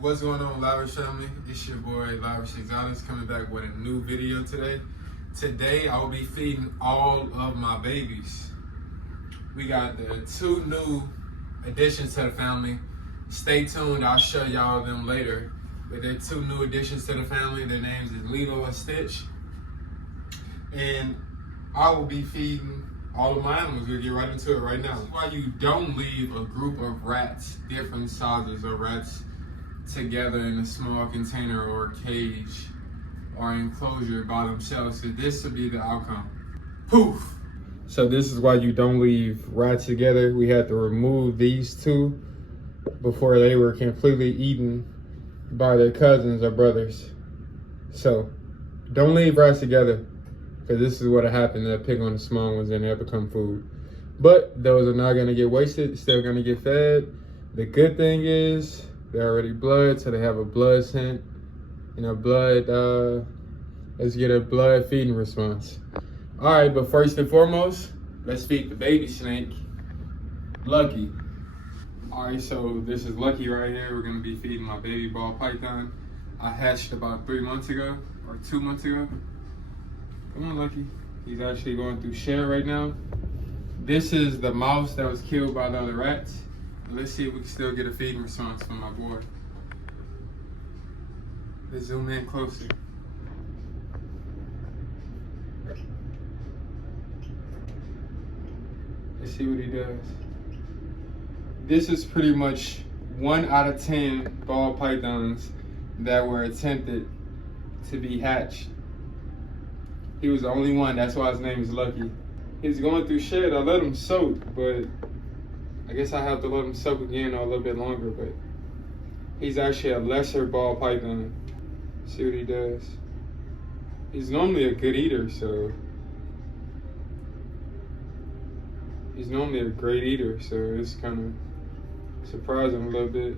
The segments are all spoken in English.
What's going on, Lavish family? It's your boy Lavish Exotics coming back with a new video today. Today I'll be feeding all of my babies. We got the two new additions to the family. Stay tuned, I'll show y'all them later. But they're two new additions to the family. Their names is Lilo and Stitch. And I will be feeding all of my animals. We'll get right into it right now. That's why you don't leave a group of rats, different sizes of rats, together in a small container or cage or enclosure by themselves, because this would be the outcome. Poof! So this is why you don't leave rats together. We had to remove these two before they were completely eaten by their cousins or brothers. So don't leave rats together, because this is what happened. They'll pick on the small ones and they'll become food. But those are not gonna get wasted, still gonna get fed. The good thing is they're already blood, so they have a blood scent and a blood, let's get a blood feeding response. All right, but first and foremost, let's feed the baby snake, Lucky. All right, so this is Lucky right here. We're gonna be feeding my baby ball python. I hatched about 3 months ago, or 2 months ago. Come on, Lucky. He's actually going through shed right now. This is the mouse that was killed by the other rats. Let's see if we can still get a feeding response from my boy. Let's zoom in closer. Let's see what he does. This is pretty much 1 out of 10 ball pythons that were attempted to be hatched. He was the only one, that's why his name is Lucky. He's going through shed. I let him soak, but I guess I have to let him soak again or a little bit longer, but he's actually a lesser ball python. See what he does. He's normally a good eater, so he's normally a great eater, so it's kind of surprising a little bit.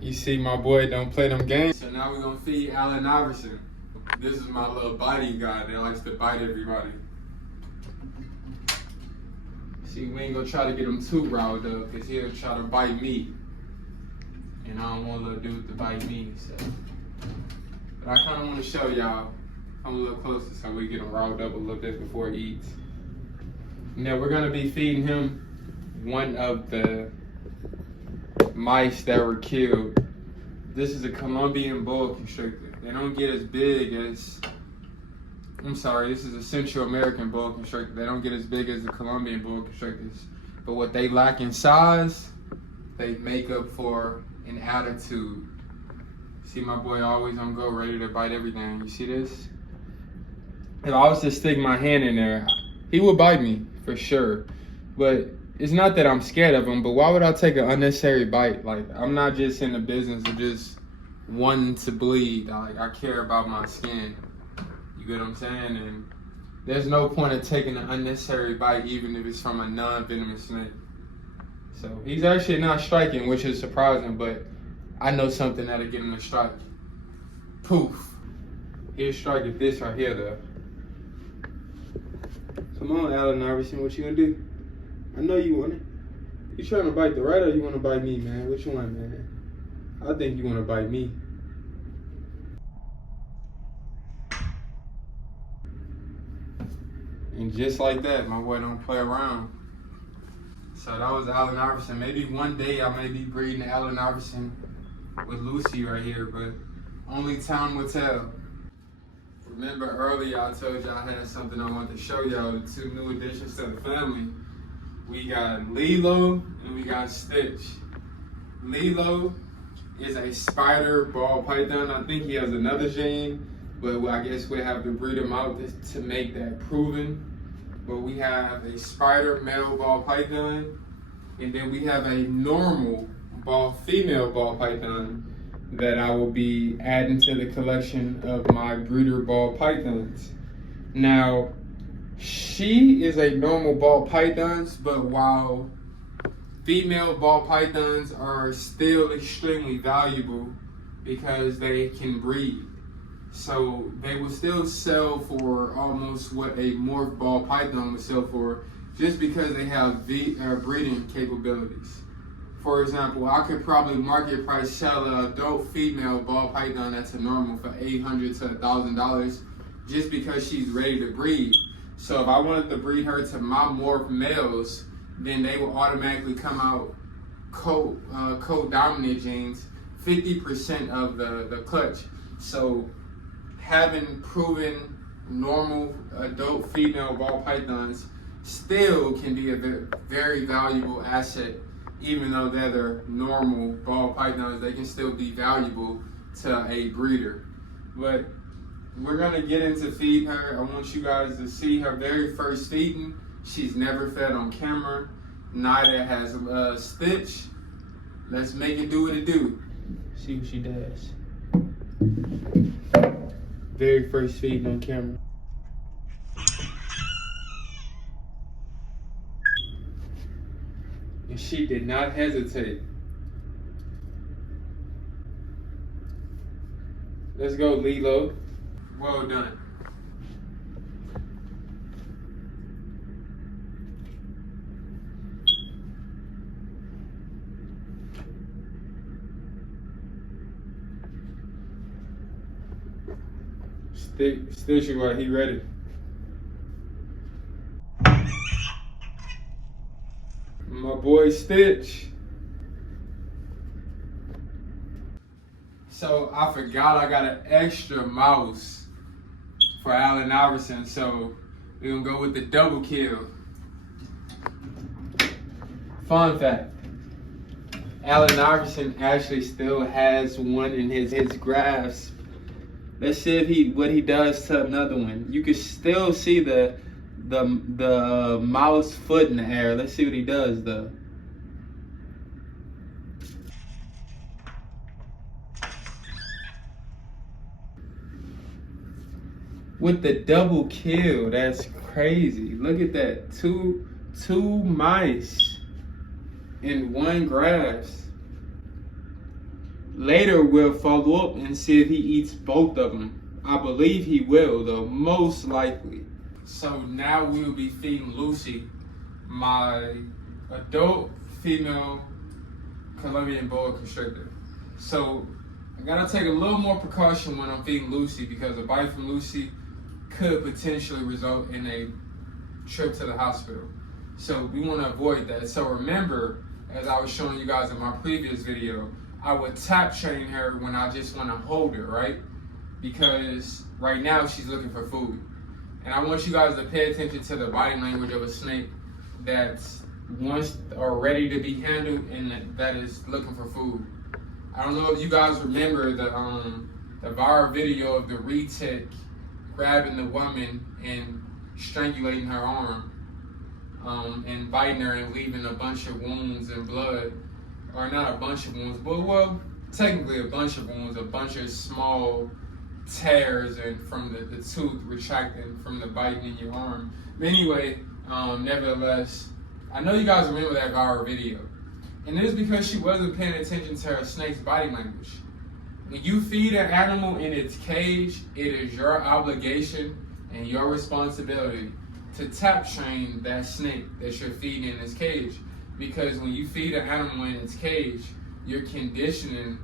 You see, my boy don't play them games. So now we're gonna feed Iverson. This is my little bitey guy that likes to bite everybody. See, we ain't gonna try to get him too riled up, because he'll try to bite me. And I don't want little dude to bite me, so. But I kinda wanna show y'all. Come a little closer so we get him riled up a little bit before he eats. Now we're gonna be feeding him one of the mice that were killed. This is a Colombian boa constrictor. They don't get as big as, this is a Central American boa constrictor. They don't get as big as the Colombian boa constrictors. But what they lack in size, they make up for in attitude. See my boy always on go, ready to bite everything. You see this? If I was to stick my hand in there, he would bite me for sure. But it's not that I'm scared of him, but why would I take an unnecessary bite? Like, I'm not just in the business of just wanting to bleed. I care about my skin. You get what I'm saying? And there's no point of taking an unnecessary bite, even if it's from a non-venomous snake. So he's actually not striking, which is surprising, but I know something that'll get him to strike. Poof. He'll strike at this right here, though. Come on, Iverson, what you gonna do? I know you want it. You trying to bite the right, or you want to bite me, man? Which one, man? I think you want to bite me. And just like that, my boy don't play around. So that was Iverson. Maybe one day I may be breeding Iverson with Lucy right here, but only time will tell. Remember earlier I told y'all I had something I wanted to show y'all, the two new additions to the family. We got Lilo and we got Stitch. Lilo is a spider ball python. I think he has another gene, but I guess we'll have to breed him out to make that proven. But we have a spider male ball python, and then we have a normal female ball python that I will be adding to the collection of my breeder ball pythons. Now, she is a normal ball python, but while female ball pythons are still extremely valuable because they can breed, So they will still sell for almost what a morph ball python would sell for just because they have breeding capabilities. For example, I could probably market price sell an adult female ball python that's a normal for $800 to $1,000 just because she's ready to breed. So if I wanted to breed her to my morph males, then they will automatically come out co-dominant genes, 50% of the clutch. So having proven normal adult female ball pythons still can be a very valuable asset. Even though they're normal ball pythons, they can still be valuable to a breeder. But we're gonna get into feeding her. I want you guys to see her very first feeding. She's never fed on camera. Neither has Stitch. Let's make it do what it do. See what she does. Very first feeding on camera. And she did not hesitate. Let's go, Lilo. Well done. Stitch you right, he ready. My boy Stitch. So I forgot I got an extra mouse for Allen Iverson, so we're gonna go with the double kill. Fun fact, Allen Iverson actually still has one in his grasp. Let's see if what he does to another one. You can still see the mouse foot in the air. Let's see what he does though. With the double kill, that's crazy. Look at that, two mice in one grasp. Later we'll follow up and see if he eats both of them. I believe he will though, most likely. So now we will be feeding Lucy, my adult female Colombian boa constrictor. So I gotta take a little more precaution when I'm feeding Lucy because a bite from Lucy could potentially result in a trip to the hospital. So we wanna avoid that. So remember, as I was showing you guys in my previous video, I would tap train her when I just wanna hold her, right? Because right now she's looking for food. And I want you guys to pay attention to the body language of a snake that's wants or ready to be handled and that is looking for food. I don't know if you guys remember the viral video of the retic grabbing the woman and strangulating her arm and biting her and leaving a bunch of wounds and blood. Or not a bunch of wounds, but well, technically a bunch of wounds, a bunch of small tears and from the tooth retracting from the biting in your arm. But anyway, nevertheless, I know you guys remember that viral video. And it is because she wasn't paying attention to her snake's body language. When you feed an animal in its cage, it is your obligation and your responsibility to tap train that snake that you're feeding in its cage. Because when you feed an animal in its cage, you're conditioning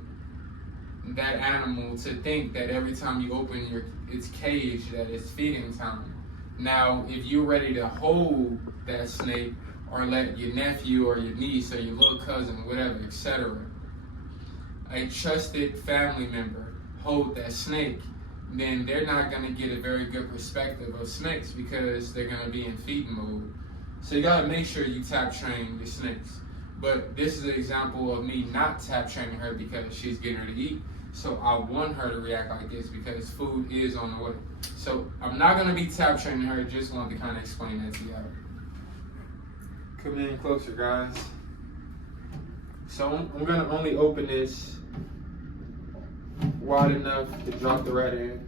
that animal to think that every time you open its cage that it's feeding time. Now, if you're ready to hold that snake or let your nephew or your niece or your little cousin, whatever, etc., a trusted family member hold that snake, then they're not going to get a very good perspective of snakes because they're going to be in feeding mode. So you gotta make sure you tap train your snakes. But this is an example of me not tap training her because she's getting her to eat. So I want her to react like this because food is on the way. So I'm not gonna be tap training her, just wanted to kind of explain that to you. Come in closer, guys. So I'm gonna only open this wide enough to drop the rat in.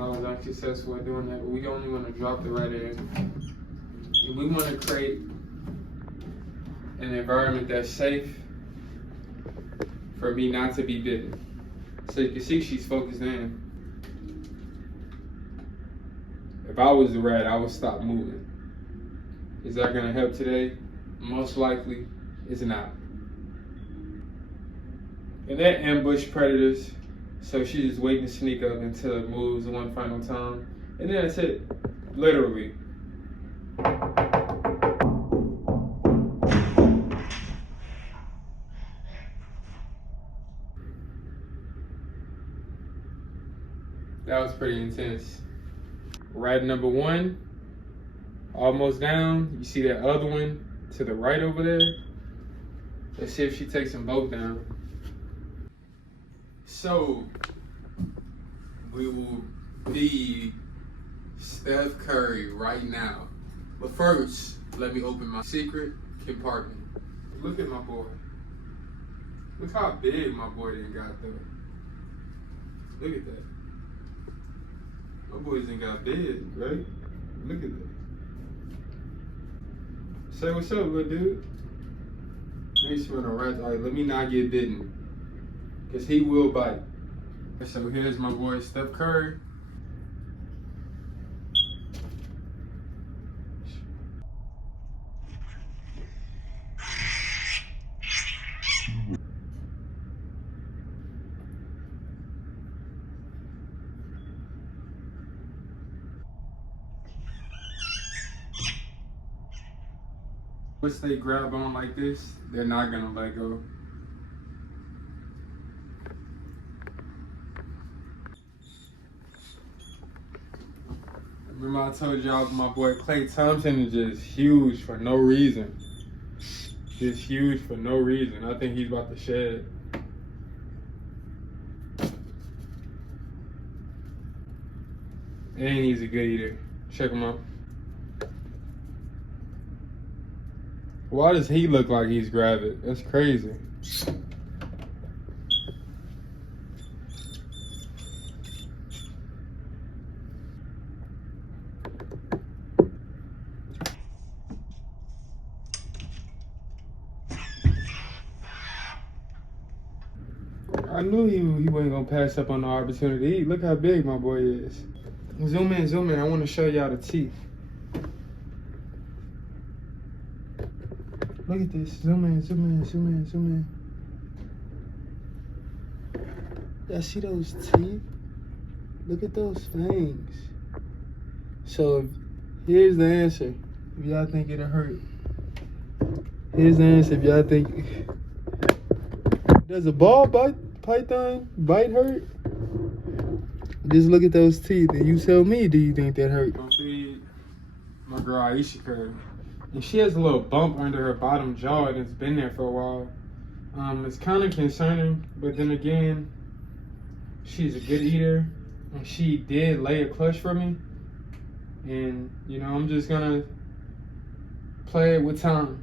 I was unsuccessful at doing that, but we only want to drop the rat in. And we want to create an environment that's safe for me not to be bitten. So you can see she's focused in. If I was the rat, I would stop moving. Is that gonna help today? Most likely, it's not. And they're ambush predators, so she's just waiting to sneak up until it moves one final time. And then that's it, literally. That was pretty intense. Rat number one, almost down. You see that other one to the right over there? Let's see if she takes them both down. So, we will feed Steph Curry right now. But first, let me open my secret compartment. Look at my boy. Look how big my boy done got though. Look at that. My boys done got big, right? Look at that. Say what's up, little dude. Ain't smelling a rat. All right, let me not get bitten. Because he will bite. So here's my boy Steph Curry. Once they grab on like this, they're not gonna let go. Remember I told y'all my boy Klay Thompson is just huge for no reason. Just huge for no reason. I think he's about to shed. And he's a good eater. Check him out. Why does he look like he's grabbed it? That's crazy. I knew he wasn't gonna pass up on the opportunity to eat. Look how big my boy is. Zoom in, zoom in. I want to show y'all the teeth. Look at this. Zoom in, zoom in, zoom in, zoom in. Y'all see those teeth? Look at those fangs. So here's the answer. If y'all think it'll hurt. Here's the answer. If y'all think, does a ball python bite hurt? Just look at those teeth and you tell me, do you think that hurt? Don't feed my girl Aisha Curry. And she has a little bump under her bottom jaw and it's been there for a while. It's kind of concerning, but then again, she's a good eater and she did lay a clutch for me. And, you know, I'm just gonna play it with time.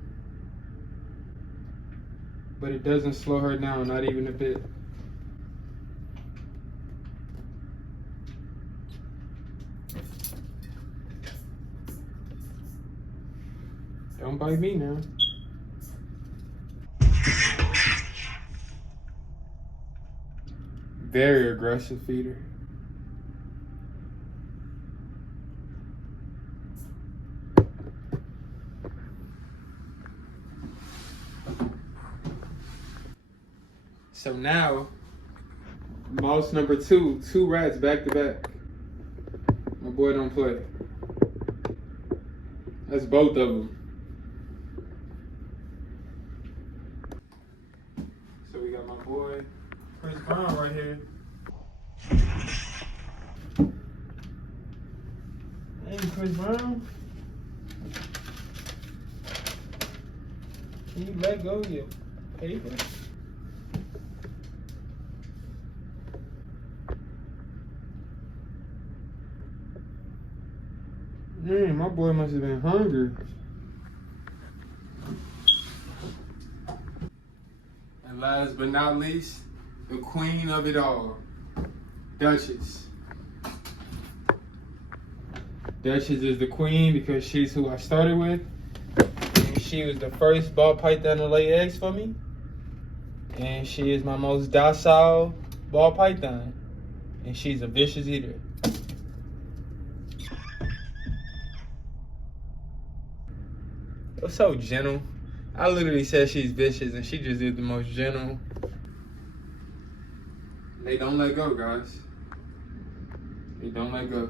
But it doesn't slow her down, not even a bit. Don't bite me now. Very aggressive feeder. So now, mouse number two rats back to back. My boy don't play. That's both of them. So we got my boy Chris Brown right here. Hey, Chris Brown. Can you let go of your paper? Man, my boy must have been hungry. And last but not least, the queen of it all, Duchess. Duchess is the queen because she's who I started with. And she was the first ball python to lay eggs for me. And she is my most docile ball python. And she's a vicious eater. so gentle. I literally said she's vicious, and she just did the most gentle. They don't let go, guys. They don't let go.